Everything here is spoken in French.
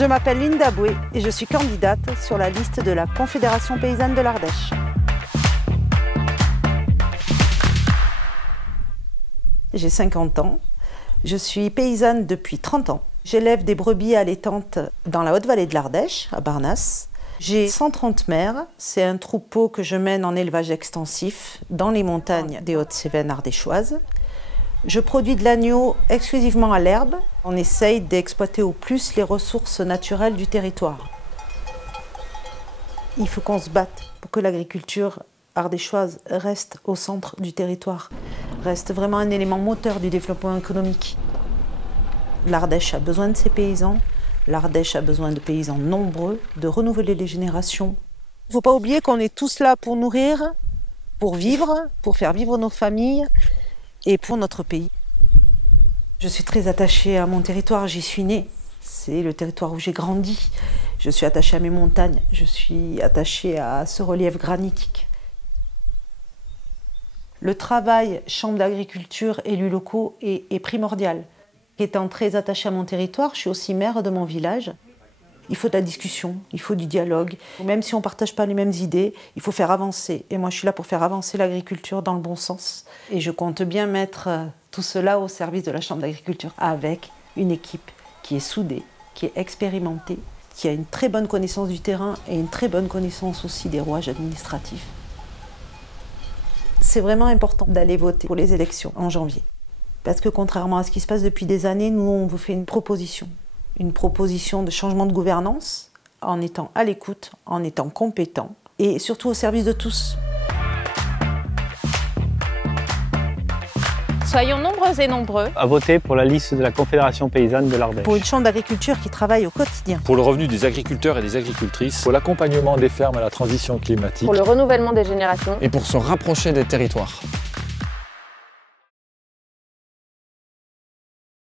Je m'appelle Linda Boué et je suis candidate sur la liste de la Confédération paysanne de l'Ardèche. J'ai 50 ans, je suis paysanne depuis 30 ans. J'élève des brebis allaitantes dans la Haute-Vallée de l'Ardèche, à Barnas. J'ai 130 mères, c'est un troupeau que je mène en élevage extensif dans les montagnes des Hautes-Cévennes ardéchoises. Je produis de l'agneau exclusivement à l'herbe. On essaye d'exploiter au plus les ressources naturelles du territoire. Il faut qu'on se batte pour que l'agriculture ardéchoise reste au centre du territoire, reste vraiment un élément moteur du développement économique. L'Ardèche a besoin de ses paysans, l'Ardèche a besoin de paysans nombreux, de renouveler les générations. Il ne faut pas oublier qu'on est tous là pour nourrir, pour vivre, pour faire vivre nos familles et pour notre pays. Je suis très attachée à mon territoire, j'y suis née. C'est le territoire où j'ai grandi. Je suis attachée à mes montagnes, je suis attachée à ce relief granitique. Le travail chambre d'agriculture, élus locaux est primordial. Étant très attachée à mon territoire, je suis aussi maire de mon village. Il faut de la discussion, il faut du dialogue. Même si on ne partage pas les mêmes idées, il faut faire avancer. Et moi, je suis là pour faire avancer l'agriculture dans le bon sens. Et je compte bien mettre tout cela au service de la Chambre d'agriculture avec une équipe qui est soudée, qui est expérimentée, qui a une très bonne connaissance du terrain et une très bonne connaissance aussi des rouages administratifs. C'est vraiment important d'aller voter pour les élections en janvier. Parce que contrairement à ce qui se passe depuis des années, nous, on vous fait une proposition de changement de gouvernance en étant à l'écoute, en étant compétent et surtout au service de tous. Soyons nombreuses et nombreux à voter pour la liste de la Confédération paysanne de l'Ardèche. Pour une chambre d'agriculture qui travaille au quotidien. Pour le revenu des agriculteurs et des agricultrices. Pour l'accompagnement des fermes à la transition climatique. pour le renouvellement des générations et pour se rapprocher des territoires.